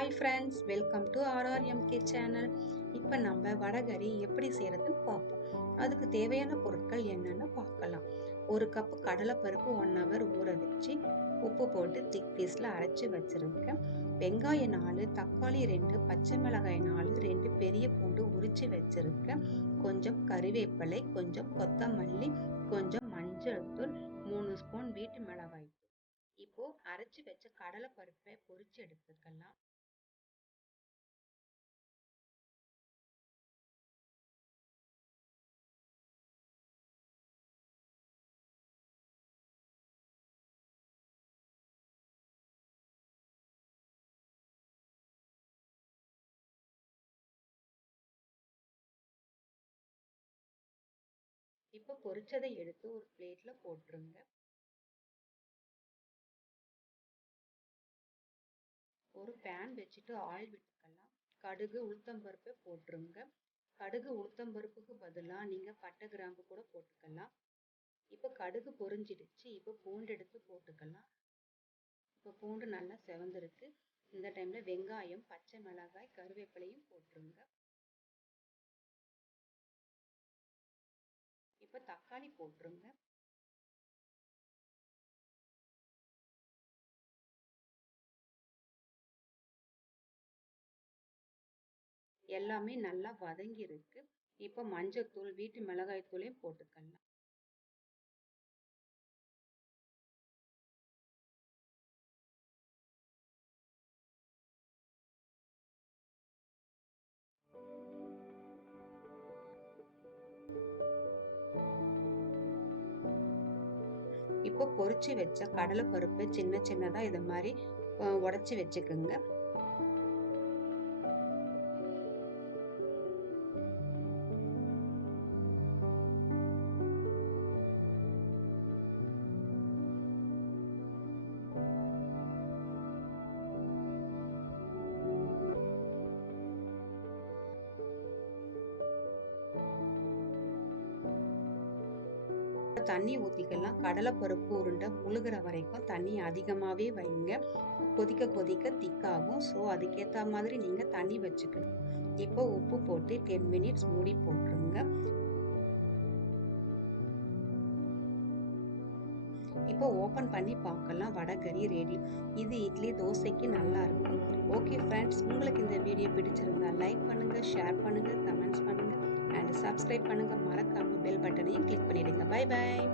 Hi friends, welcome to RRMK channel. இப்போ நம்ம வடகறி எப்படி செய்கிறதுன்னு பார்ப்போம். அதுக்கு தேவையான பொருட்கள் என்னென்னு பார்க்கலாம். ஒரு கப்பு கடலைப்பருப்பு 1 ஹவர் ஊற வச்சு உப்பு போட்டு திக் பீஸில் அரைச்சி வச்சுருக்கேன். வெங்காயம் 4, தக்காளி 2, பச்சை மிளகாய் 4, 2 பெரிய பூண்டு உரித்து வச்சுருக்கேன். கொஞ்சம் கறிவேப்பிலை, கொஞ்சம் கொத்தமல்லி, கொஞ்சம் மஞ்சள் தூள், 3 ஸ்பூன் வீட்டு மிளகாய். இப்போ அரைச்சி வச்ச கடலைப்பருப்பை பொரிச்சு எடுத்துக்கலாம். இப்போ பொரிச்சதை எடுத்து ஒரு பிளேட்ல போட்டுருங்க. ஒரு பேன் வச்சுட்டு ஆயில் விட்டுக்கலாம். கடுகு உளுத்தம்பருப்பை போட்டுருங்க. கடுகு உளுத்தம்பருப்புக்கு பதிலாக நீங்கள் பட்டை கிராம்பு கூட போட்டுக்கலாம். இப்போ கடுகு பொரிஞ்சிடுச்சு. இப்போ பூண்டு எடுத்து போட்டுக்கலாம். இப்போ பூண்டு நல்லா செவந்திருக்கு. இந்த டைமில் வெங்காயம், பச்சை மிளகாய், கருவேப்பிலையும் போட்டுருங்க. இப்போ தக்காளி போட்டுருங்க. எல்லாமே நல்லா வதங்கி இருக்கு. இப்போ மஞ்சத்தூள், வீட்டு மிளகாய் தூளையும் போட்டுக்கலாம். இப்போ பொரிச்சு வச்ச கடலைப்பருப்பு சின்ன சின்னதா இது மாதிரி உடைச்சி வச்சுக்கோங்க. தண்ணி ஊற்றிக்கலாம். கடலைப்பருப்பு உருண்டை முழுகிற வரைக்கும் தண்ணி அதிகமாகவே வைங்க. கொதிக்க கொதிக்க திக்காகும். ஸோ அதுக்கேற்ற மாதிரி நீங்கள் தண்ணி வச்சுக்கணும். இப்போ உப்பு போட்டு 10 மினிட்ஸ் மூடி போட்டுருங்க. இப்போ ஓப்பன் பண்ணி பார்க்கலாம். வடகறி ரெடி. இது இட்லி, தோசைக்கு நல்லா இருக்கும். ஓகே ஃப்ரெண்ட்ஸ், உங்களுக்கு இந்த வீடியோ பிடிச்சிருந்தா லைக் பண்ணுங்கள், ஷேர் பண்ணுங்கள், கமெண்ட்ஸ் பண்ணுங்கள் அண்ட் சப்ஸ்கிரைப் பண்ணுங்கள். மறக்காமல் பெல் பட்டனையும் கிளிக் பண்ணிவிடுங்க. Bye bye.